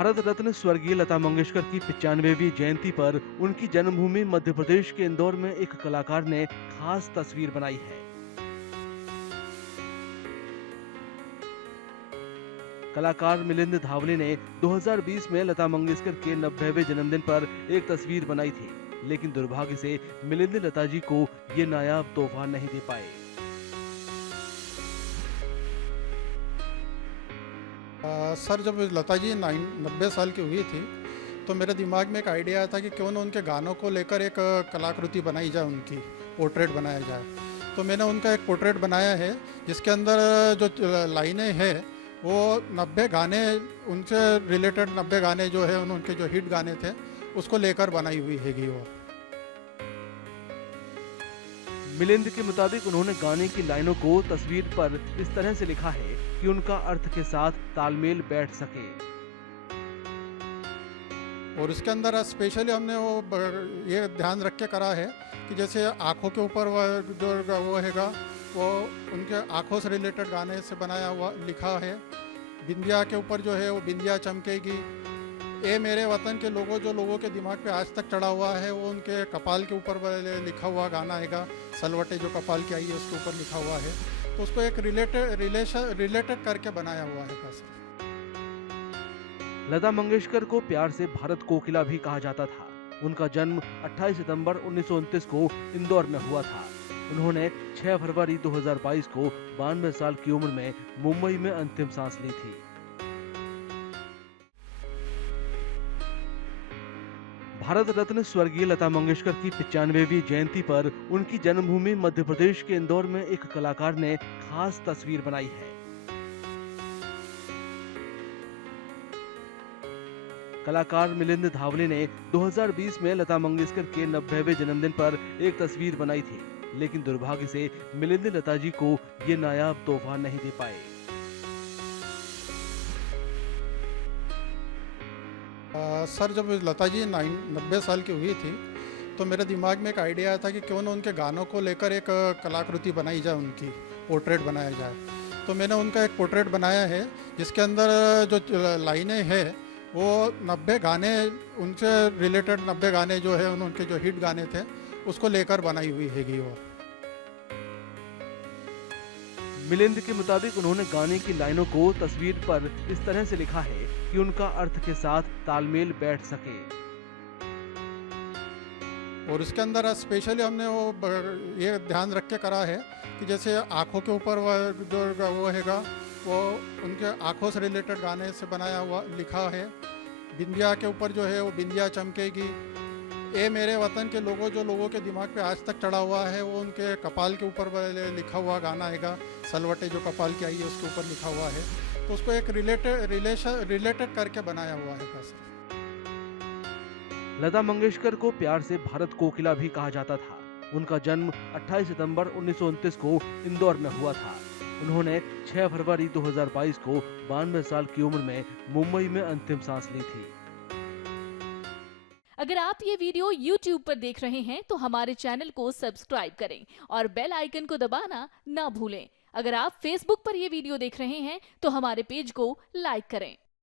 भारत रत्न स्वर्गीय लता मंगेशकर की 95वीं जयंती पर उनकी जन्मभूमि मध्य प्रदेश के इंदौर में एक कलाकार ने खास तस्वीर बनाई है। कलाकार मिलिंद धावले ने 2020 में लता मंगेशकर के 90वें जन्मदिन पर एक तस्वीर बनाई थी, लेकिन दुर्भाग्य से मिलिंद लता जी को ये नायाब तोहफा नहीं दे पाए। सर, जब लता जी 90 साल की हुई थी तो मेरे दिमाग में एक आइडिया आया था कि क्यों ना उनके गानों को लेकर एक कलाकृति बनाई जाए, उनकी पोर्ट्रेट बनाया जाए। तो मैंने उनका एक पोर्ट्रेट बनाया है जिसके अंदर जो लाइनें हैं वो 90 गाने, उनसे रिलेटेड 90 गाने जो है उनके जो हिट गाने थे उसको लेकर बनाई हुई हैगी वो। मिलिंद के मुताबिक उन्होंने गाने की लाइनों को तस्वीर पर इस तरह से लिखा है कि उनका अर्थ के साथ तालमेल बैठ सके। और इसके अंदर स्पेशली हमने ये ध्यान रख के करा है कि जैसे आँखों के ऊपर जो वो हैगा वो उनके आँखों से रिलेटेड गाने से बनाया हुआ लिखा है। बिंदिया के ऊपर जो है वो बिंदिया चमकेगी। ए मेरे वतन के लोगों, जो लोगों के दिमाग पे आज तक चढ़ा हुआ है वो उनके कपाल के ऊपर लिखा हुआ गाना हैगा। सलवटे जो कपाल की आई है उसके ऊपर लिखा हुआ है, तो उसको एक रिलेटेड करके बनाया हुआ है सर। लता मंगेशकर को प्यार से भारत कोकिला भी कहा जाता था। उनका जन्म 28 सितंबर 1929 को इंदौर में हुआ था। उन्होंने 6 फरवरी 2022 को 92 साल की उम्र में मुंबई में अंतिम सांस ली थी। भारत रत्न स्वर्गीय लता मंगेशकर की 95वीं जयंती पर उनकी जन्मभूमि मध्य प्रदेश के इंदौर में एक कलाकार ने खास तस्वीर बनाई है। कलाकार मिलिंद धावले ने 2020 में लता मंगेशकर के 90वें जन्मदिन पर एक तस्वीर बनाई थी, लेकिन दुर्भाग्य से मिलिंद लता जी को ये नायाब तोहफा नहीं दे पाए। सर, जब लता जी 90 साल की हुई थी तो मेरे दिमाग में एक आइडिया आया था कि क्यों ना उनके गानों को लेकर एक कलाकृति बनाई जाए, उनकी पोर्ट्रेट बनाया जाए। तो मैंने उनका एक पोर्ट्रेट बनाया है जिसके अंदर जो लाइनें हैं वो 90 गाने, उनसे रिलेटेड 90 गाने जो है उनके जो हिट गाने थे उसको लेकर बनाई हुई हैगी वो। मिलिंद के मुताबिक उन्होंने गाने की लाइनों को तस्वीर पर इस तरह से लिखा है कि उनका अर्थ के साथ तालमेल बैठ सके। और इसके अंदर स्पेशली हमने ये ध्यान रख के करा है कि जैसे आँखों के ऊपर जो वो हैगा वो उनके आँखों से रिलेटेड गाने से बनाया हुआ लिखा है। बिंदिया के ऊपर जो है वो बिंदिया चमकेगी। ए मेरे वतन के लोगों, जो लोगों के दिमाग पे आज तक चढ़ा हुआ है वो उनके कपाल के ऊपर लिखा हुआ गाना हैगा। सलवटे जो कपाल की आई है उसके ऊपर लिखा हुआ है, तो उसको एक रिलेटेड करके बनाया हुआ है सर। लता मंगेशकर को प्यार से भारत कोकिला भी कहा जाता था। उनका जन्म 28 सितंबर 1929 को इंदौर में हुआ था। उन्होंने 6 फरवरी 2022 को 92 साल की उम्र में मुंबई में अंतिम सांस ली थी। अगर आप ये वीडियो YouTube पर देख रहे हैं तो हमारे चैनल को सब्सक्राइब करें और बेल आइकन को दबाना ना भूलें। अगर आप Facebook पर ये वीडियो देख रहे हैं तो हमारे पेज को लाइक करें।